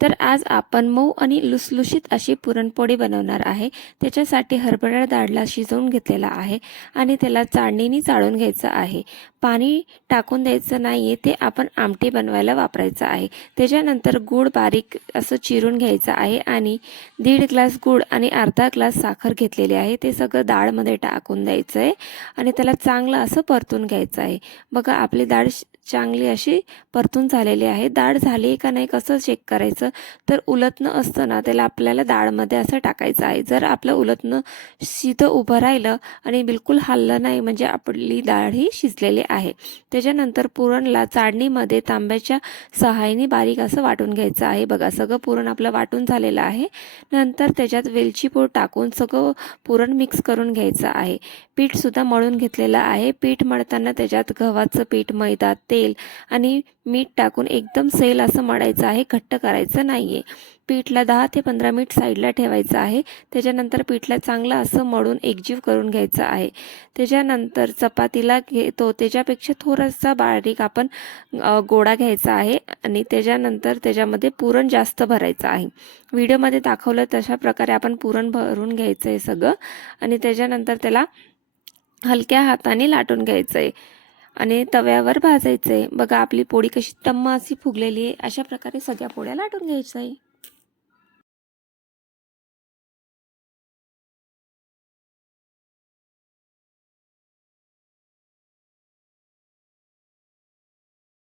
तर आज आपण मऊ आणि लुसलुशीत अशी पुरणपोळी बनवणार आहे। त्याच्यासाठी हरभरा डाळला शिजवून घेतलेला आहे आणि त्याला चाळणीने चाळून घ्यायचं आहे। पाणी टाकून द्यायचं नाहीये, ते आपण आमटी बनवायला वापरायचं आहे। त्याच्यानंतर गूळ बारीक असं चिरून घ्यायचं आहे आणि 1.5 ग्लास गूळ आणि अर्धा ग्लास साखर घेतलेली आहे। ते सगळं डाळमध्ये टाकून द्यायचं आहे आणि त्याला चांगलं असं परतून घ्यायचं आहे। बघा आपली डाळ चांगली अशी परतून झालेली आहे। डाळ झाली का नाही कसं चेक करायचं, तर उलटणं असतं ना त्याला आपल्याला डाळमध्ये असं टाकायचं आहे। जर आपलं उलटणं सीधं उभं राहिलं आणि बिलकुल हललं नाही म्हणजे आपली डाळ ही शिजलेली आहे। त्याच्यानंतर पुरणला चाळणीमध्ये तांब्याच्या सहाय्याने बारीक असं वाटून घ्यायचं आहे। बघा सगळं पुरण आपलं वाटून झालेलं आहे। नंतर त्याच्यात वेलची पूड टाकून सगळं पुरण मिक्स करून घ्यायचं आहे। पीठ सुद्धा मळून घेतलेलं आहे। पीठ मळताना त्याच्यात गव्हाचं पीठ, मैदा, तेल आणि मीठ टाकून एकदम सैल असं मळायचं आहे, घट्ट करायचं नाहीये। पीठला 10 ते 15 मिनिट साईडला ठेवायचं आहे। त्याच्यानंतर पीठला चांगलं असं मळून एकजीव करून घ्यायचं आहे। त्याच्यानंतर चपातीला घेतो त्याच्यापेक्षा थोडासा बारीक आपण गोळा घ्यायचा आहे आणि त्याच्यानंतर त्याच्यामध्ये पुरण जास्त भरायचं आहे। व्हिडिओमध्ये दाखवलं तशा प्रकारे आपण पुरण भरून घ्यायचं आहे सगळं आणि त्याच्यानंतर त्याला हलक्या हाताने लाटून घ्यायचं आहे आणि तव्यावर भाजायचं आहे। बघा आपली पोळी कशी टम्म अशी फुगलेली आहे। अशा प्रकारे सगळ्या पोळ्या लाटून घ्यायचं आहे।